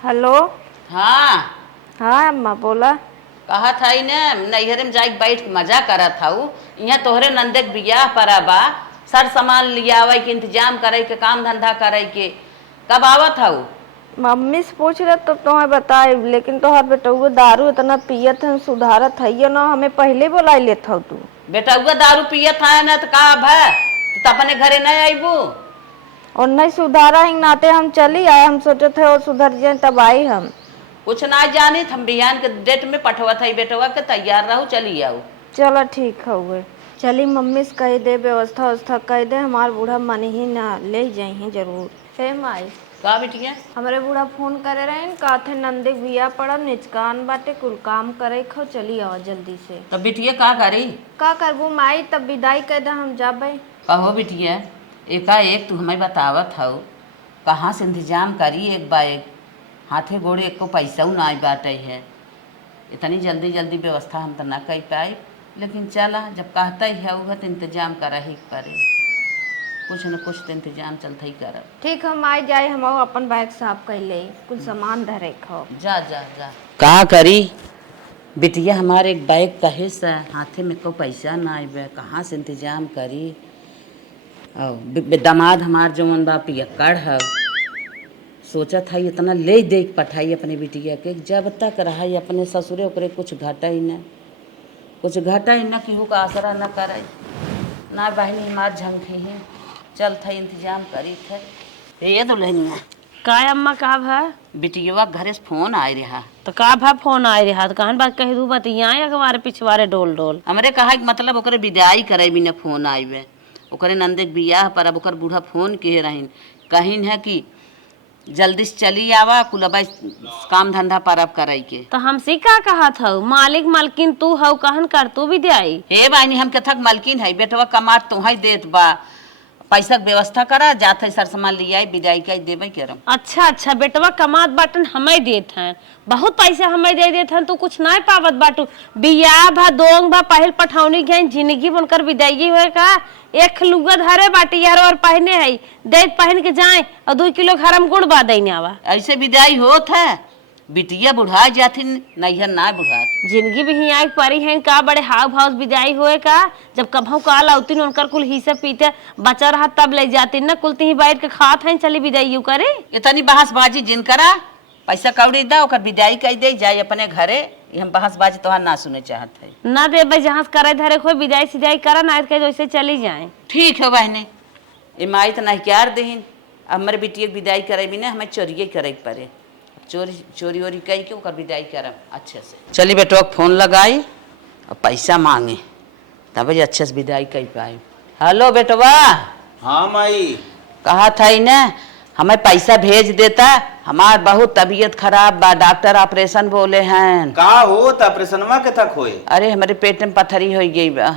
Hello. हाँ हाँ अम्मा बोला। कहा था ही ने नैहरे में जाके बैठ मजा करा था। यहाँ तोहरे नंदे के बियाह परा बा, सर सामान लिया आवे के इंतजाम करे के, काम धंधा करे के। कब आवत था? मम्मी से पूछ रहे तो तुम्हें बताए, लेकिन तोहर बेटुआ दारू इतना पियत है, सुधारत है ना, हमें पहले बुला लेत हो तू। बेटा दारू पियत है ना तो का है, तो अपने घरे नहीं आईबू? और नहीं सुधारा ही नाते हम चली आए, हम सोचे थे और सुधर जाए तब आई हम। कुछ ना जानी हम बिहान के डेट में पठवा था बेटवा के, तैयार रहू चली आओ। चलो ठीक है, चली मम्मी से कह दे, व्यवस्था व्यवस्था कह दे, हमार बूढ़ा मन ही ना ले जाए जरूर। हे माई का बिटिया? हमारे बूढ़ा फोन करे रहे का थे नंदे बिया पड़ा निचकान बाटे, कुल काम करे खो, चली आओ जल्दी से। तो बिटिया का करी? का करबू माई, तब विदाई कह दे हम जाबे। कहो बिटिया, एकाएक तू हमें बतावत हो, कहाँ से इंतजाम करी एक बा एक, हाथे गोड़े एक को पैसा ना बाटे है, इतनी जल्दी जल्दी व्यवस्था हम तो ना कर पाए, लेकिन चला जब कहता ही है वह तो इंतजाम करा ही पड़े, कुछ न कुछ तो इंतजाम चलता ही कर। ठीक हम आई जाए, हम अपन बैग साफ कर ले, कुछ सामान धरे खो। जा जा जा। कहाँ करी बिटिया, हमारे एक बैग कहे से हाथे में को पैसा ना आए, कहाँ से इंतजाम करी। दामाद हमार जवन बा पियक्कड़ है, सोचा था इतना ले दे पठाई अपने बिटिया के, जब तक रहा अपने ससुरे ओकरे कुछ घटा ही न, कुछ घटा ही न, केहू का आसरा न करे ना। बहनी हमार झंखी है, चल था इंतजाम करी थे। ये दुल्हनिया का अम्मा का भा बिटिया घरे से फोन आए रहा, तो का भा फोन आए रहा, तो कहन बात कह दू बतिया अखबारे पिछवारे डोल डोल हमरे कहा कि मतलब ओकरे विदाई करे भी न फोन आए, ओकरे नंदे के बियाह पर अब ओकर बूढ़ा फोन कहे रहीन, कहीन है कि जल्दी से चली आवा, कुल काम धंधा पर अब कराई के। तो हमसे का कहा था, मालिक मालकिन तू हव, कहन कर तू भी दियाई। हे बानी हम कथक मालकिन है, बेटवा कमात तो ही देत बा, पैसा के व्यवस्था करा, जाते सर सामान लिया विदाई का देवे करम। अच्छा अच्छा, बेटवा कमात बाटन हमें देत हैं, बहुत पैसा हमें दे देत हैं, तू कुछ ना पावत बाटू। बियाह भा दोंग भा पहल पठौनी गए, जिंदगी बनकर विदाई हुए का एक लुगा धरे बाटी यार, और पहने है दे पहन के जाए और 2 किलो हरम गुड़ बा देने आवा। ऐसे विदाई होत है, बिटिया बुढ़ा जाती नैहर ना बुढ़ा, जिंदगी भी ही आए पारी है का, बड़े हाव भाव विदाई हुए का, जब कभू काल आती उनकर कुल हिस्सा पीते बचा रहा तब ले जाती न, कुल ही बैठ के खात है, चली विदाई करे। इतनी बहस बाजी जिन करा, पैसा कौड़ी दा ओकर विदाई कह दे, जाए अपने घरे। हम बहस बाजी तोहार ना सुने चाहत है, ना दे भाई जहाँ करे धरे कोई विदाई सिदाई करा ना कह वैसे चली जाए। ठीक है बहने, इमाई तो नहीं क्यार देहिन, अब मेरे बिटिया की विदाई करे भी ना, हमें चोरिए करे पड़े, चोरी वोरी कही के ओकर विदाई करम अच्छे से। चली बेटवा फोन लगाई और पैसा मांगे, तब अच्छे से विदाई कर पाए। हेलो बेटवा। हाँ माई। कहा था इन्हें हमें पैसा भेज देता, हमार बहुत तबीयत खराब बा, डॉक्टर ऑपरेशन बोले हैं। का हो ऑपरेशनवा के तक होए? अरे हमारे पेट में पथरी हो गई बा।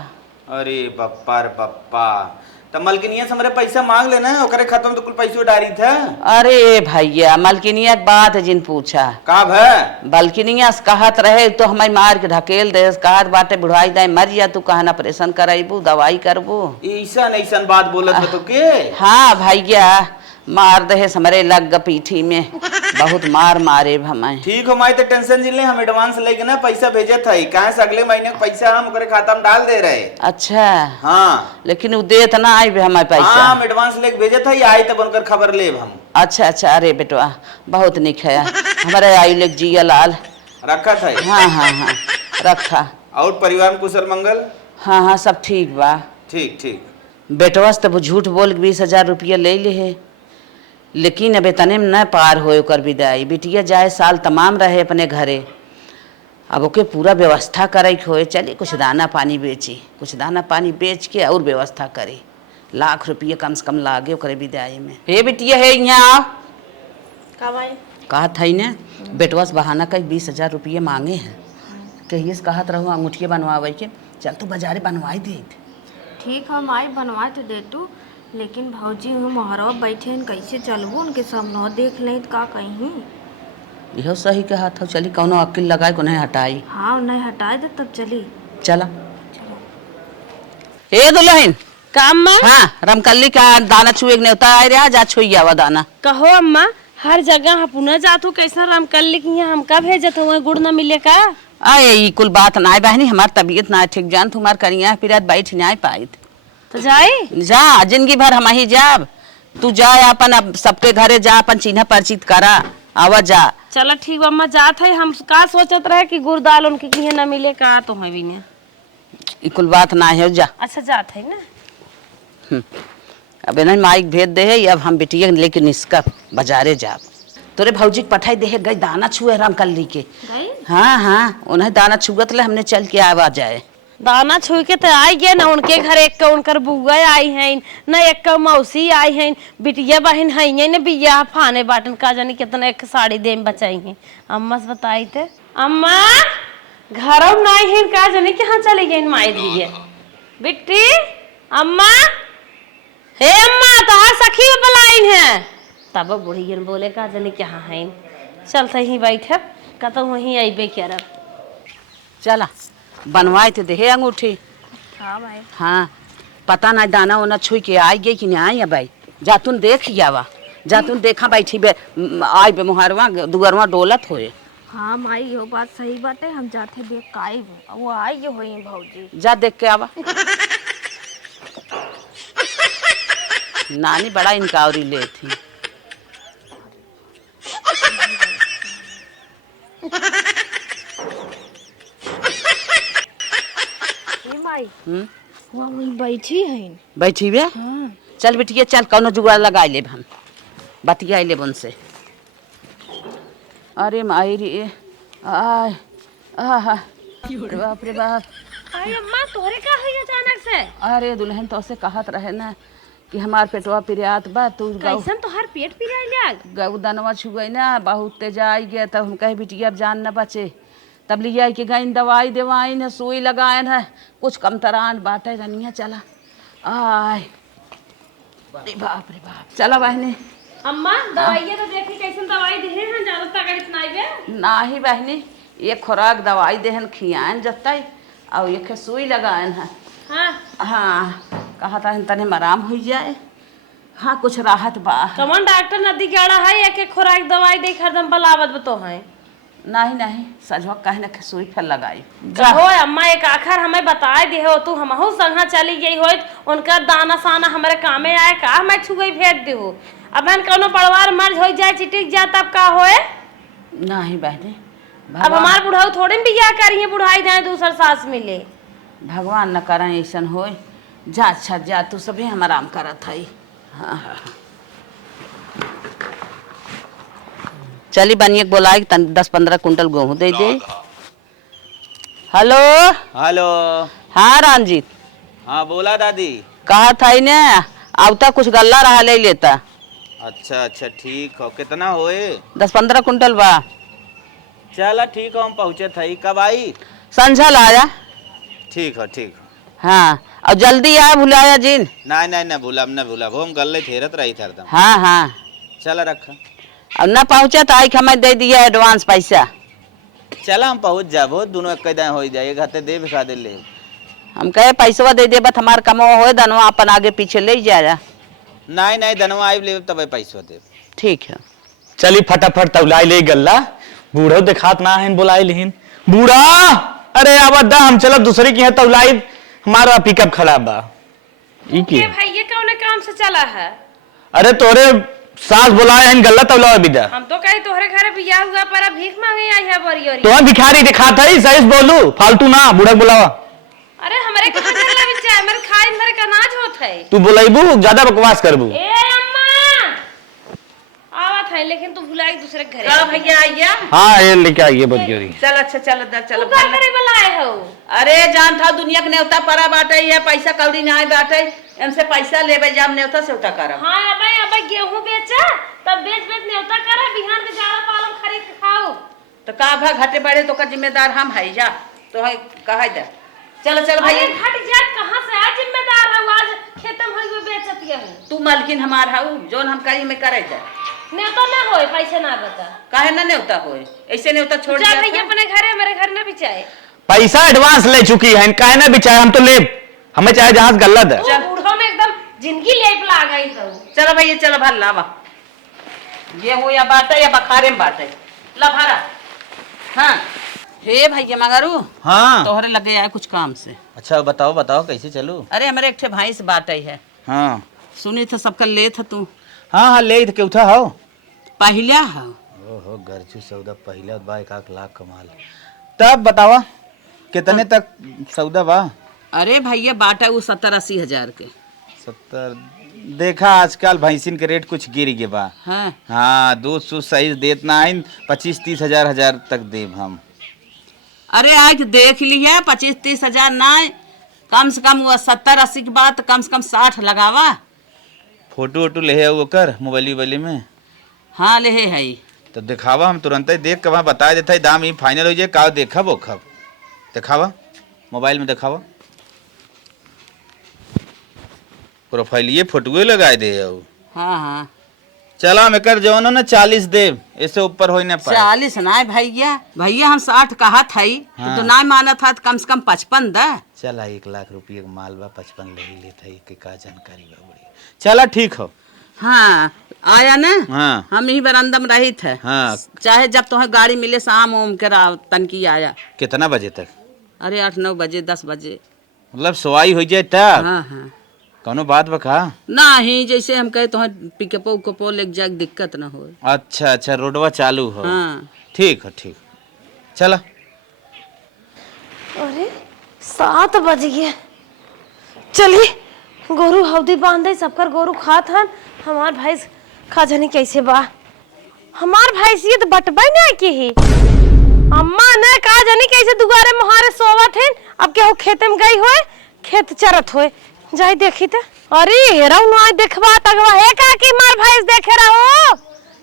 अरे बप्पा रे बप्पा, तो मलकिनिया से हमारे पैसा मांग लेना है, ओकरे खत्म तो कुल पैसे डारी था। अरे भैया मलकिनिया के बात जिन पूछा का भै बल्किनिया से कहत रहे तो हमें मार के ढकेल दे, कहत बाटे बुढ़ाई दाई मर जा, तू कहन ऑपरेशन कराइबू दवाई करबू, ऐसा ऐसा बात बोलत तो के। हाँ भैया मार दे हमारे लग पीठी में, बहुत मार मारे हमें। ठीक हो माई, तो टेंशन जिले, हम एडवांस लेके ना पैसा भेजे थे, कहाँ से अगले महीने का पैसा हम ओकरे खाता में डाल दे रहे। अच्छा हाँ, लेकिन वो देत ना आई हमारे पैसा। हाँ, हम एडवांस लेके भेजे थे, आई तब उनकर खबर ले हम। अच्छा अच्छा, अरे बेटवा बहुत निक है, हमारे आयु लेक जिया लाल रखा था। हाँ हाँ हाँ रखा। और परिवार में कुशल मंगल? हाँ हाँ सब ठीक बा। ठीक ठीक। बेटवा से तो झूठ बोल 20,000 रुपया ले ले है, लेकिन अब इतने में न पार हो कर विदाई, बिटिया जाए साल तमाम रहे अपने घरे, अब ओके पूरा व्यवस्था करे होए, चलिए कुछ दाना पानी बेची, कुछ दाना पानी बेच के और व्यवस्था करे, लाख रुपये कम से कम लागे ओकरे विदाई में। हे बिटिया है यहाँ कहा था ने बेटवा से बहाना का 20,000 रुपये मांगे हैं, कहिए से कहत रहो अंगूठिया बनवावे के, चल तू बाजारे बनवाई दे। ठीक है माई बनवा तो दे तू, लेकिन भौजी हम मोहरवा बैठे हैं, कैसे चलबू उनके सामने देख लें का कहीं। यह सही कहा था, चली कौनो अकिल लगाए को नहीं हटाई। हाँ नहीं हटाए दे तब चली। चला ए दुल्हन का अम्मा? हाँ रमकल्ली का दाना छुए न्योता आए रहा, जा छुई आवा दाना। कहो अम्मा, हर जगह हम पुनः जातू कैसा राम कर ली कि हमका भेजत हुआ गुड़ न मिले का। अरे ई कुल बात ना बहनी, हमार तबीयत ना ठीक जान, तुम्हार करिया फिर बैठ नहीं पाई तो जाए जा जिंदगी भर हम ही जाब। तू जा अपन, अब सबके घरे जा, अपन चिन्ह परिचित करा, आवा जा। चलो ठीक बा, अम्मा जात है। हम का सोचत रहे कि गुड़ दाल उनके किए न मिले का, तो है भी नहीं। कुल बात ना है, जा। अच्छा जात है ना। अब इन्हें माइक भेज दे है, अब हम बिटिया लेके निस्का बाजारे जाब। तोरे भौजी के पठाई दे है, गई दाना छुए राम कल्ली के। हाँ हाँ, उन्हें दाना छुगत ले, हमने चल के आवा जाए। दाना छुई के तो आई गए ना उनके घर, एक का उनकर बुआ आई हैं न, एक का मौसी आई हैं, बिटिया बहन है न, बिया फाने बाटन का जानी कितना एक साड़ी दे में बचाई हैं। अम्मा से बताई थे, अम्मा घर नहीं है का जानी कहाँ चली गई माई दिए बिट्टी। अम्मा हे अम्मा तोहार सखी बुलाइन है। तब बुढ़ियन बोले का जानी कहाँ है, चलते ही बैठे कतौ वहीं अबे कर। चला बनवाए थे दे अंगूठी। हाँ भाई। हाँ पता नहीं दाना वाना छुई के आई गई कि नहीं आई है भाई। जातुन देख जावा, जातुन देखा बैठी बे आई बे मुहारवा दुअरवा डोलत होए। हाँ माई यो बात सही बात है, हम जाते देख के आई वो आई ये हुई भौजी। जा देख के आवा। नानी बड़ा इनकावरी ले थी। माई वहाँ वहीं बैठी है। बैठी बे? हाँ। चल बिटिया चल, कौनो जुगाड़ लगा ले, हम बतिया ले उनसे। अरे माई रे आय आहा बाप रे बाप। अरे अम्मा तोहरे का है अचानक से? अरे दुल्हन तो से कहत रहे ना कि हमार पेटवा पिरियात बा, तू कैसन तोहर पेट पिराइल? गऊ दनवा छुगई ना बहुत तेज आई गया, तब हम कहे बिटिया अब जान न बचे, तब लिया कि गई दवाई देवाइन है, सुई लगायन है, कुछ कम तरान बाटे रनिया। चला आय अरे बाप रे बाप। चला बहनी। अम्मा दवाइयाँ तो देखी कैसन दवाई दे हैं, ज्यादा तगड़ी सुनाई बे ना ही बहनी, एक खुराक दवाई देहन खियान जतई और एक सुई लगायन है। हाँ हाँ कहा था तने आराम हो जाए। हाँ कुछ राहत बा। कमन डॉक्टर नदी गाड़ा है, एक एक खुराक दवाई दे हरदम बलावत बतो है। नहीं नहीं सजवा कहे न सुई फिर लगाई। हो अम्मा एक आखिर हमें बताए दे हो, तू हमहू संगा चली गई हो, उनका दाना साना हमारे कामे आए का, मैं छुगई भेज दे हो। अब कोनो परिवार मर्ज हो जाए चिटिक जा तब का होए? नहीं बहनी, अब हमार बुढ़ाऊ थोड़ी भी क्या करिए, बुढ़ाई जाए दूसर सास मिले। भगवान न करे ऐसन हो। जा अच्छा जा, तू सभी हम आराम करत है। हाँ हाँ चली बनिए बोला 10-15 कुंटल गेहूँ दे दे। Hello hello. हाँ रंजीत। हाँ बोला दादी। कहा था ने आवता कुछ गल्ला रहा ले लेता। अच्छा अच्छा ठीक हो, कितना होए? 10-15 कुंटल बा। चला ठीक हो, हम पहुँचे थे। कब आई? संझा लाया। ठीक हो ठीक हो। हाँ और जल्दी आ, भुलाया जिन। नहीं नहीं नहीं भूला न भूला, हम गल फेरत रही थे हरदम। हाँ हाँ चला रखा। अब न पहुँचा तो आई हमें दे दिया एडवांस पैसा। चला हम पहुँच जाबो, दोनों एक दाएं हो जाए, घाते दे बिखा दे ले। हम कहे पैसवा दे दे, बस हमार कमो हो दनवा अपन आगे पीछे ले जाया। नहीं नहीं धनवा आई ले तब पैसा दे। ठीक है चली फटाफट तौलाई ले गल्ला। बूढ़ो दिखात ना है बोलाई लेहिन। बूढ़ा अरे अब अद्दा हम चलब दूसरे की है तौलाई, हमारा पिकअप खराब बा। ई की भाई ये कौन काम से चला है? अरे तोरे सास बुलाए हैं गल्ला तौला बिदा। हम तो कहीं तोहरे घर बिया हुआ पर भीख मांगे आई है बड़ी और। तो भिखारी दिखात है, सही बोलू फालतू ना बूढ़ा बुलावा। अरे हमारे कहां घर लगे चाहे मेरे खाए मेरे का नाच होत है। तू बुलाइबू ज्यादा बकवास करबू। ए अम्मा आवत है, लेकिन तू भुलाई दूसरे घर। चलो भैया आइया। हाँ ये लेके आइए बदगरी। चल अच्छा चल चल। तू का करे बुलाए हो? अरे जान था दुनिया के नेवता परा बाटे है, पैसा कौड़ी नहीं बाटे, इनसे पैसा लेबे जाम नेवता से उता करब। हां अबे गेहूं बेचा तब बेच बेच नेवता करा, बिहान के जाला पालम खरीद के खाओ। तो का भा घाटे बाड़े तो का जिम्मेदार हम है जा, तो है कहा दे। चलो चल भाई। अरे घट जात कहां से आ जिम्मेदार है, आज खेतम हई बेचत है। तू मालकिन हमार हाउ, जोन हम करी में करे जा। नेवता ना होए, पैसा ना बता। काहे ना नेवता होए, ऐसे नेवता छोड़ जा दिया भैया अपने घरे, मेरे घर ना बिचाए। पैसा एडवांस ले चुकी है, काहे ना बिचाए, हम तो ले हमें चाहे जहां गलत है। बूढ़ो में एकदम जिंदगी लेप ला गई तो। चलो भैया चलो भर लावा। गेहूं या बाटे या बखारे में बाटे। ला भरा। हाँ हे भैया मगरू, हाँ तोहरे लगे आए कुछ काम से। अच्छा बताओ बताओ कैसे चलू। अरे हमारे एक ठे भाई से बाटे है, हाँ सुनी था सबका ले था तू। हाँ हाँ ले के उठा हो। पहला है ओहो गर्जू सौदा पहला बा 1 लाख कमाल। तब बतावा कितने तक सौदा बा। अरे भैया बाटा वो 70-80 हजार के। 70 देखा आजकल भैंसिन के रेट कुछ गिर गए बा। हाँ हाँ दूध सूध सही देत ना है 25-30 हजार तक देब हम। अरे आज देख लिया 25-30 हजार ना, कम से कम वो 70-80 की बात, कम से कम 60 लगावा। फोटो वोटो ले ओकर मोबाइल में। हाँ ले है तो दिखावा, हम तुरंत ही देख के वहाँ बता देता है दाम ही फाइनल हो जाए। का देखब वो खब दिखावा मोबाइल में दिखावा, प्रोफाइलिए फोटोए लगाए दे। हाँ हाँ चला मैं कर जवानो ना 40 दे, इससे ऊपर हो ना पाए। 40 ना भैया, भैया हम 60 कहा था ही। हाँ। तो ना माना था तो कम से कम 55 दा। चला 1 लाख रुपये का माल बा 55 ले ही लेता है कि का जानकारी बा बड़ी। चला ठीक हो। हाँ आया ना। हाँ हम ही बरामदा में रही थे। हाँ चाहे जब तुम्हें गाड़ी मिले शाम ओम के तनकी आया। कितना बजे तक। अरे 8-9 बजे 10 बजे। मतलब सवाई हो जाए तब। हाँ हाँ कौनो बात बका। नहीं जैसे हम कहे तो पिकअपो उकपो ले जाए दिक्कत ना हो। अच्छा अच्छा रोडवा चालू हो। हाँ ठीक है ठीक। चला अरे 7 बज गए, चलिए गोरू हौदी बांधे, सबकर गोरू खात हन। हमार भैंस खा जानी कैसे बा। हमार भैंस ये तो बटबई ना की ही। अम्मा ने कहा जानी कैसे दुगारे मुहारे सोवत हैं। अब क्या हो खेते में गई होए, खेत चरत होए, जाई देखी ते। अरे हेराऊ ना देखबा तकवा हे का की मार भैंस देखे रहो।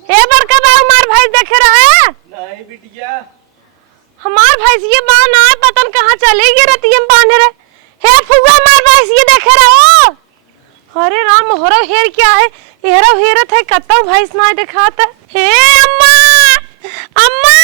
ए बड़का बाऊ मार भैंस देखे रहा। नहीं बिटिया, हमार भैंस ये बा ना पतन कहाँ चले गए रतियम बांधे रहे। हे फुगा मार भैंस ये देखे रहो। अरे राम होरो हेर क्या है, हेरो हेरत है कत्तो भैंस ना दिखाता। हे अम्मा अम्मा,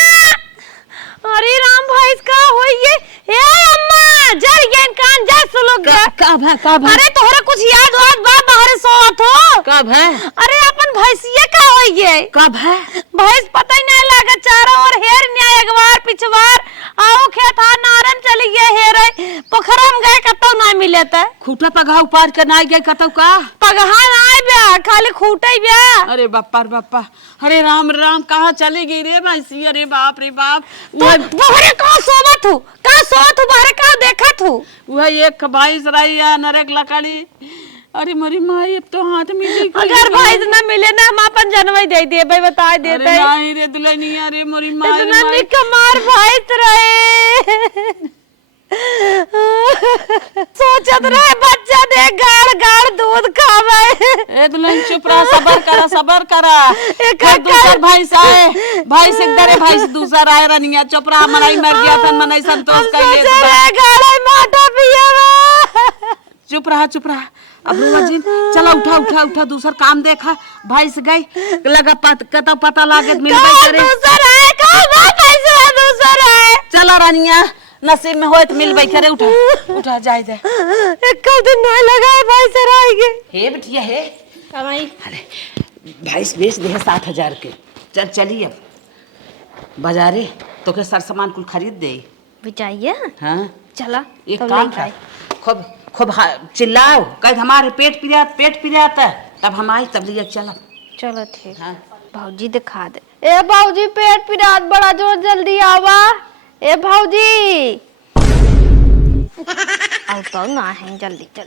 अरे राम भैंस का होई ये। हे अम्मा जर गेन कान जा सुलो कब है अरे तोहरा कुछ याद वाद बा बाहर सोत हो। कब है अरे अपन भैंसिया का होई ये। कब है भैंस पता ही नहीं लगा, चारों ओर हेर न्याय अगवार पिछवार आओ खेत हा नारन चली गए हेरे पोखरा में गए कतो ना मिले त। खूटा पगहा उपार के ना गए कतौ का पगहा ना ब्या खाली खूटे ब्या। अरे बाप्पा रे बाप्पा, अरे राम राम कहाँ चली गई रे भैंसी। अरे बाप रे बाप, बहरे कहाँ सोवत हूँ, कहाँ सोवत हूँ, बहरे कहाँ देखत हूँ। वह एक भैंस रही है नरक लकड़ी। अरे मरी माई अब तो हाथ में अगर भैंस न मिले ना हम अपन जनवई दे दिए भाई बता देते। अरे नहीं रे दुल्हनी, अरे मोरी माई इतना निकमार भैंस रहे। सोचत रहे बच्चा दे गाड़ गाड़ दूध खावे। ए दुल्हन चुप रहा, सबर करा सबर करा। फिर दूसर भैंस आए, भैंस एक दरे भैंस दूसर आए रनिया। चुप रहा, मनाई मर गया था मनाई संतोष का ले गाड़ा माटा पिया। चुप रहा चुप रहा। अब जी चला उठा उठा उठा दूसर काम देखा। भैंस गई लगा पता लागे मिलबे करे। दूसर है कहां पैसा दूसर है। चला रानिया नसीब में होए तो मिलबे करे। उठा उठा जाए जाए। एक दिन नहीं लगाए भैंस रह गए। हे बिटिया हे कमाई। अरे भैंस बेच दे 60,000 के। चल चली अब बाजारे तो के सर सामान कुल खरीद दे। बिचाइए हाँ चला एक तो काम कर, खूब खूब चिल्लाओ कह हमारे पेट पिराता है। तब हम आई तब लिया चलो। चलो ठीक। हाँ भाऊजी दिखा दे। ए भाऊजी पेट पिरात बड़ा जोर, जल्दी आवा। ए भाऊजी आओ तो ना है जल्दी चल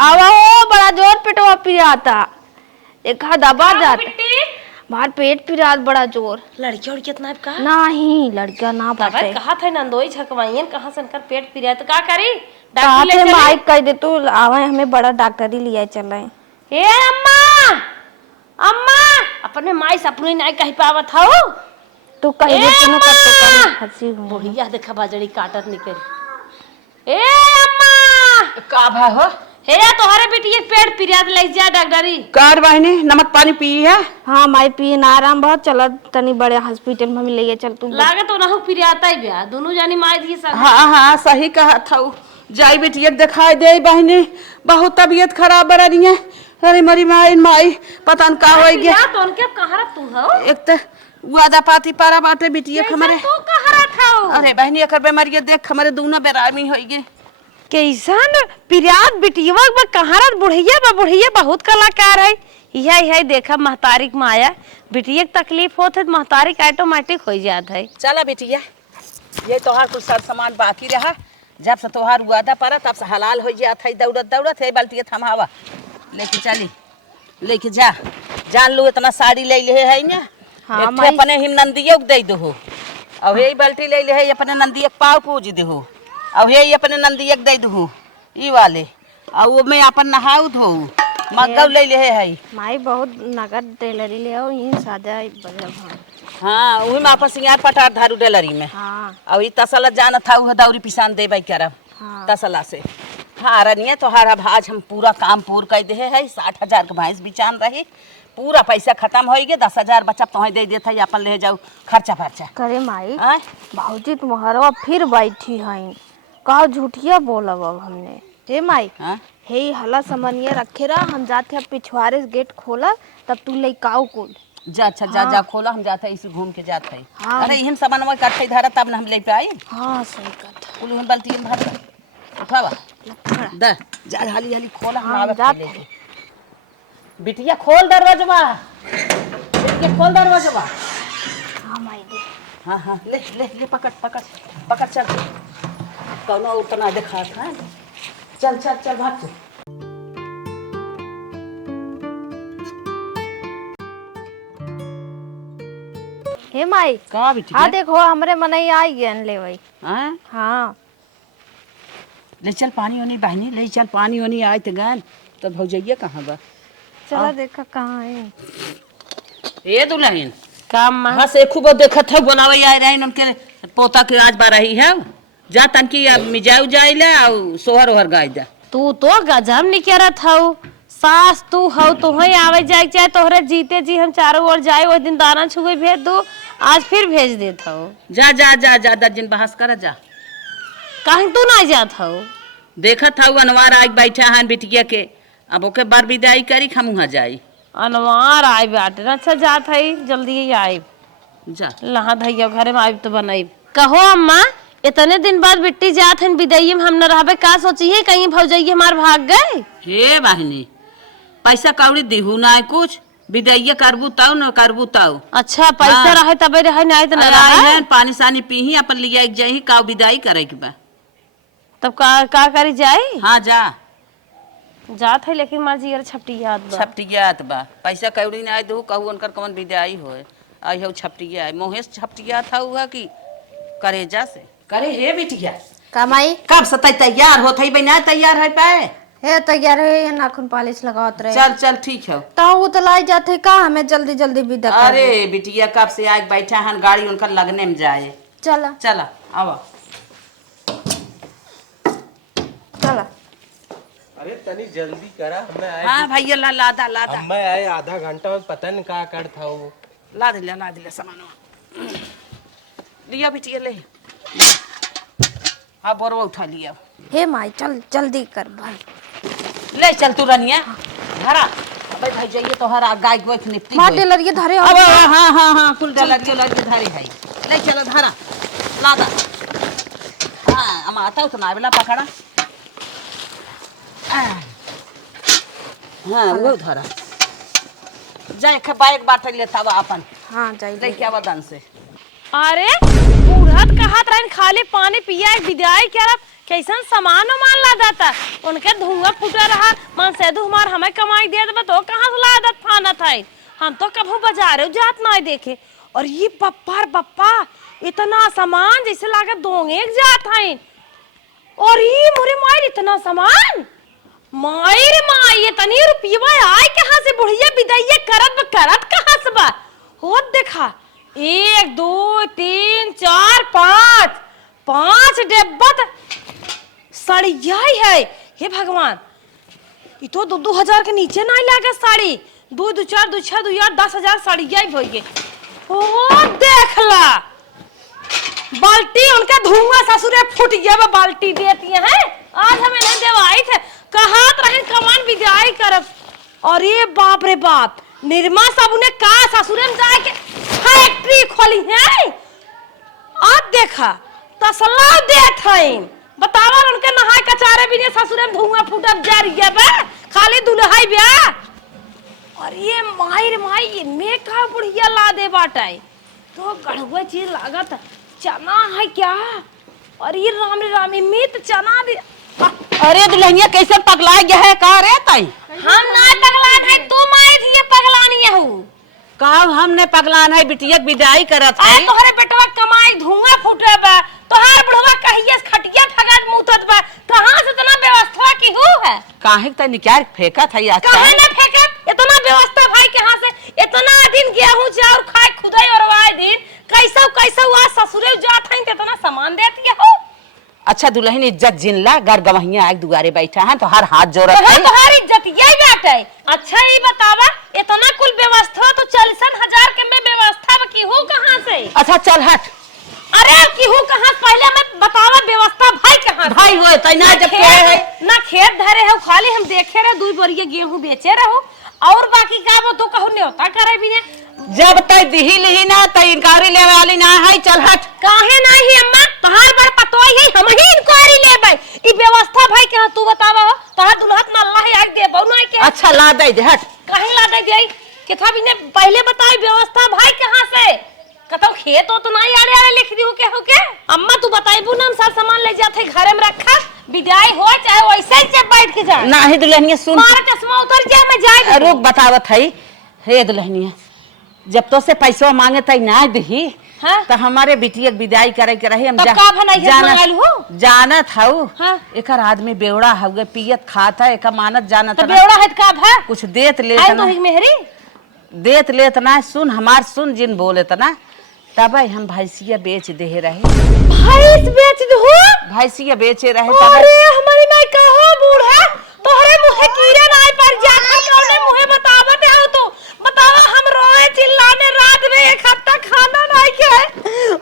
आवा। हो बड़ा जोर पेटवा पिराता, एक दबा जाता। बाहर पेट पिरात बड़ा जोर। लड़की और कितना का नहीं लड़का ना बाटे। कहा था नंदोई छकवाइन कहां से कर पेट पिरिया तो का करी कहा थे माइक कह दे तू आवे हमें बड़ा डॉक्टर ही लिया चले। ए अम्मा अम्मा अपने माई से अपने नहीं कह पावत हो। तू कह दे तू कत्ते का हंसी हुई। बुढ़िया देखा बाजड़ी काटत निकल। ए अम्मा का भाई हो हे तोहरे बेटी एक पेट पिरिया ले जा डॉक्टरी। कार बहनी नमक पानी पी है। हाँ माई पी ना आराम बहुत चल तनी बड़े हॉस्पिटल में ले गए चल तू। लागे तो ना हो पिरियाता ही ब्याह दोनों जानी माई दी सब। हाँ हाँ सही कहा था। जाई बेटी एक दिखाई दे बहनी, बहुत तबीयत खराब रही है। अरे मरी माई माई पता न का हो गया। या तो उनके कहां तू हो? एक तो वादा पाती पारा बाटे बिटिया हमारे। तू कहां था? अरे बहनी एकर बेमारी देख हमारे दूना बेरामी हो गए। कैसन पिरियाद बिटिया बा कहां बुढ़िया बहुत कलाकार है। यही देखा महतारिक माया बिटिया के तकलीफ होत है महतारिक ऑटोमेटिक हो जात है। चला बिटिया ये तोहार कुछ सर सामान बाकी रहा जब से तोहार वादा पारा तब से हलाल हो जात है। दौड़त दौड़त है बाल्टी थमावा लेके चली लेके जा जान लो इतना साड़ी ले ले है ना। हाँ, एक अपने हिम नंदियों को दे दो और यही बाल्टी ले ले है अपने नंदिया पाव पूज दो और यही अपने नंदिया को दे दो ई वाले और वो मैं अपन नहाऊ धो मग्गव ले ले है। माई बहुत नगद टेलरी ले आओ यहीं साजा बजब। हाँ वही में अपन सिंगार पटार धारू डेलरी में। हाँ और ये तसला जान था वो दौरी पिसान दे भाई करब। हाँ। तसला से हाँ रनिया तोहारा भाज हम पूरा काम पूर कर दे है। 60,000 के भैंस बिचान रही पूरा पैसा खत्म हो गए। 10,000 बच्चा तुम्हें दे देता अपन ले जाओ खर्चा फर्चा करे माई आय? बाबूजी तुम्हारा फिर बैठी हैं का झूठिया बोलब अब हमने। हे माई हाँ? हे हला समनिया रखे रहा हम जाते अब पिछवाड़े से गेट खोला तब तू लइकाओ कुल जा अच्छा जा जा खोला हम जाते इसे घूम के जाते हैं। हाँ। अरे इहन सामान में कट्ठे धारा तब न हम ले पे आए हाँ सही कथा। कुल हम बाल्टी में भर उठावा द जा हाली हाली खोला हम हाँ, आवे जाते लेके। बिटिया खोल दरवाजा बिटिया खोल दरवाजा। हाँ माई दे। हाँ हाँ ले ले ले पकड़ पकड़ पकड़ चल कौनो उतना देखा था चल चल चल भाग चल। हे माई कहाँ बिटिया? हाँ देखो हमरे मनई आई गए ले वही। हाँ हाँ ले चल पानी वानी बहनी ले चल पानी वानी आए तो गन तो भौजैया कहाँ बा? चला देखा कहाँ है। ए दुल्हन काम मां हाँ से खूब देखत है बोलावे आए रहे उनके पोता के आज बा रही है जा तनकी मिजाऊ जाइला और सोहर ओहर गाय जा। तू तो गजब निकरत हऊ सास तू हऊ तुहे आवे जाए चाहे तोहरे जीते जी हम चारों ओर जाए वो दिन दाना छुए भेज दो आज फिर भेज देत हऊ। जा जा जा जा दर्जन बहस कर जा कहीं तू ना जात हऊ? देखत हूँ अनवार आज बैठा है बिटिया के अब ओके बार विदाई करी खमुहा जाई। अनवार आए बाटे अच्छा जात है जल्दी ही आए जा लहा धैया घरे में आए तो बनाई। कहो अम्मा इतने दिन बाद बिट्टी जात हन विदाई में हम न रहबे का सोची है कहीं भौजाई हमार भाग गए? हे बहनी पैसा कौड़ी दिहू ना है कुछ विदाइया करबू ताऊ न करबू ताऊ। अच्छा पैसा हाँ। रहे तबे रहे नहीं तो न आई रहे। है पानी सानी पीही अपन लिया एक जाही का विदाई करे के बा। तब का करी जाए? हाँ जा जात है लेकिन मार जी छपटियात बा। छपटियात बा पैसा कौड़ी ना दू कहू उनकर कौन विदाई होए आई हो छपटिया मोहेश छपटिया था हुआ कि करेजा से करे हे बिटिया कमाई कब से तैयार होत है बिना तैयार है पाए हे तैयार है नाखून पालिश लगावत रहे। चल चल ठीक है। तो वो तो लाई जाते का हमें जल्दी जल्दी विदा कर अरे दे। बिटिया कब से आज बैठा हन गाड़ी उनकर लगने में जाए। चला चला आवा चला। अरे तनी जल्दी करा हमें आए हाँ भैया ला लादा लादा हमें आए आधा घंटा में पता नहीं क्या कर था वो। ला दिला सामान लिया बिटिया ले हाँ बोरवा उठा लिया हे माई चल जल्दी कर भाई। ले चल तू रनिया धरा अबे भाई जाइए तो हरा गाय गोय निपटी मार टेलर ये धरे अब हाँ हाँ हाँ कुल डलर के धारी है ले चलो धरा लादा हाँ हम आता तो ना बेला पकड़ा हाँ वो धरा जाए खे बाइक बाटल लेता बा अपन हाँ जाइए लेके आवा दन से। अरे बूढ़त कहत रहन खाली पानी पिया विदाई करब कैसन सामान मान ला जाता उनके धुआं फूटा रहा मन सेदू हमार हमें कमाई दे दे तो कहाँ से लादत फाना था हम तो कभू बाजार जात ना देखे और ये पप्पा इतना सामान जैसे लागत दोंगे जात है और ये मोरे मायर इतना सामान मायर माई इतनी रुपया आए कहाँ से बुढ़िया विदाई करत कहाँ से बा हो देखा 1 2 3 4 5 डिब्बा साड़ी है। हे भगवान ये तो 2,000 के नीचे नहीं लागे साड़ी 2 2 4 2 6 2 8 10,000 साड़ी हो गए। ओ देखला बाल्टी उनका धुआं ससुरे फूट गया वो बाल्टी देती है आज हमें नहीं देवाई थे कहात रहे कमान विदाई करब अरे बाप रे बाप, निर्मा साबु ने का ससुरे में जाके फैक्ट्री खोली है। आज देखा तसला देत हईन, बतावा उनके नहाय कचारे भी ने ससुरे में धुआं फूटब जा रही है बे, खाली दुल्हाई ब्याह। और ये मायर माई इनमें का बुढ़िया ला दे बाटाई, तो गढ़ुआ चीज लागत चना है क्या? और ये राम राम मीत चना दे। अरे दुल्हनिया कैसे पगला गया है का रे ताई? हम ना पगला है, तू माई थी पगलानी है हूँ का हमने पगलान है बिटिया विदाई करत है। अरे तोहरे बेटवा कमाई धुआं फूटे बा, तोहार बुढ़वा कहिए खटिया ठगत मुतत बा, कहां से इतना व्यवस्था की हो है? काहे तनी क्या फेंका था आज कहां ना फेंकत इतना व्यवस्था भाई, कहां से इतना दिन गेहूं चाउर खाए खुदाई और वाए दिन कैसा कैसा हुआ ससुरे जात है इतना सामान देती हो। अच्छा दुल्हन इज्जत जिनला घर गवहिया एक दुआरे बैठा है तो हर हाथ जोड़त तो है। तुम्हारी इज्जत यही बात है। अच्छा ये बतावा इतना कुल व्यवस्था तो 40,000 के में व्यवस्था की हो कहां से? अच्छा चल हट। अरे की हो कहां पहले हमें बतावा व्यवस्था भाई कहां से? भाई वो तना जब के है ना खेत धरे हो, खाली हम देखे रहे 2 बोरिया गेहूं बेचे रहो और बाकी का वो तो कहू ने होता करे भी ने। जब तय दिही लिही ना तय इनकारी लेवे वाली ना है, चल हट। काहे नहीं अम्मा, तोहार बड़ पतोई है, हम ही इनक्वायरी लेबै। ई व्यवस्था भाई के तू बतावा हो, तोहार दुल्हत में अल्लाह याद देबौ नहीं के? अच्छा ला दे दे हट। काहे ला दे दे केथा भी ने पहले बताई व्यवस्था भाई कहां से? कतौ खेत हो तो नहीं आड़े आड़े लिख दियो के हो के? अम्मा तू बताइबू ना, हम सब सामान ले जाते घरे में रखा, विदाई हो चाहे वैसे ही बैठ के जा। ना ही दुल्हनिया सुन, मारा चश्मा उतर जा, मैं जाए रुक बतावत है। हे दुल्हनिया जब तो से पैसा मांगे तय ना दही हाँ? तो हमारे बिटिया विदाई करे के रहे हम तब का भनाई है मंगालू हो? जानत हऊ हाँ? एकर आदमी बेवड़ा हउए, पियत खाता है, एकर मानत जानत तो ना। बेवड़ा है का भा कुछ देत ले आई तो ही मेहरी देत लेत ना, सुन हमार सुन जिन बोले तना तब हम भैंसिया बेच दे रहे। भैंस बेच दो? भैंसिया बेचे रहे अरे हमारी माई कहो बूढ़ा, तोहरे मुंह कीड़े नाई पर जाखा कौने मुंह बतावत है तो बतावा। हम रोए चिल्लाने रात में एक हफ्ता खाना नहीं खाए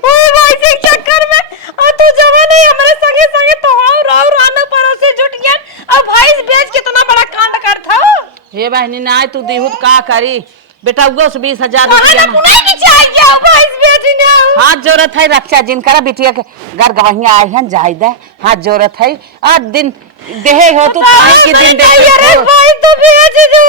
ओए भाई के चक्कर में, और तू जवा नहीं हमारे संगे संगे तो राव रानो पड़ोसी जुट गया और भैंस बेच कितना बड़ा कांड करता हो। हे बहनी ना तू देहुत का करी बेटा, उगो से 20,000 कहां ना पुनाई की चाहिए हो भैंस बेचने हो? हाथ जोरत है रक्षा जिनकरा बिटिया के घर गवहिया आए हैं जाय दे, हाथ जोरत है। आज दिन देहे हो तू काहे के दिन दे? अरे भाई तो बेच दो,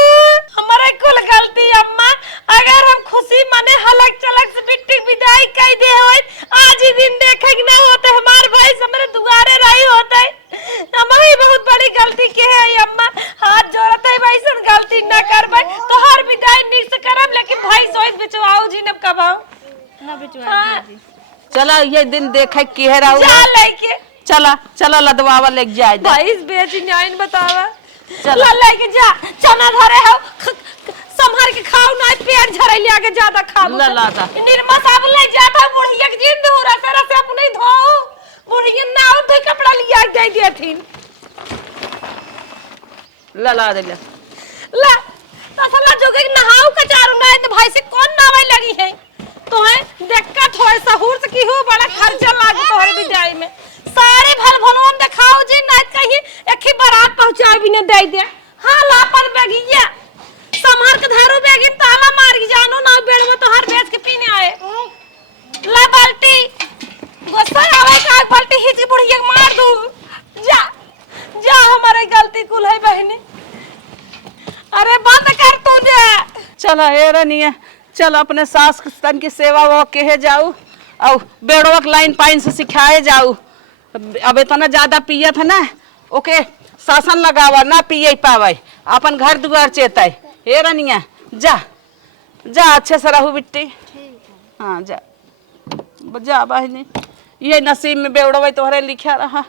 हमारे कुल गलती अम्मा। अगर हम खुशी मने हलक चलक से बिट्टी विदाई कह दे होय, आज ही दिन देखे कि ना होते हमार भाई हमरे दुआरे रही होते। हमारी बहुत बड़ी गलती के है अम्मा, हाथ जोड़त है भाई सन गलती न करबे तो हर विदाई निक से करब, लेकिन भाई सोच बिचवाओ जी ने कबाओ ना बिचवा जी। चला ये दिन देखे के रहू जा लेके चला चला लदवावा लेके जाए दे। भाई बेच न्याय बतावा चल ला लेके जा, चना धरे हो संभार के खाओ ना, पेट झरैले आके ज्यादा खाओ। ला ला दा निर्मा साबुन ले जाता बुढ़िया के जिंद हो रहा सारा से अपने धो बुढ़िया ना और तो कपड़ा लिया दे देथिन। ला ला दे ला तसला जोगे नहाऊ का चारू ना तो भाई से कौन नावे लगी है तो है देखका थोड़े सहूर से की हो बड़ा खर्चा लाग तोहरे विदाई में। सारे भल भलवन दिखाओ जी ना कहीं एक ही बारात पहुंचा भी न दे दे। हां लापन बेगिया संभार के धारो बेगिन ताला मार के जानो ना बेड़ में तो हर बेच के पीने आए। ला बाल्टी गुस्सा आवे का बाल्टी हिच के बुढ़िया मार दू। जा जा हमारे गलती कुल है बहनी। अरे बंद कर तू जे। चला हे रनिया चल अपने सास तन की सेवा वो कहे जाऊ और बेड़ोक लाइन पाइन से सिखाए जाऊ। अब इतना ज्यादा पियत है ना ओके शासन लगावा ना पिए पावे, अपन घर दुआर चेताई। हे रनिया जा जा अच्छे से रहू बिट्टी। हाँ जा जा बहनी, ये नसीब में बेवड़वे तोहरे लिखा रहा।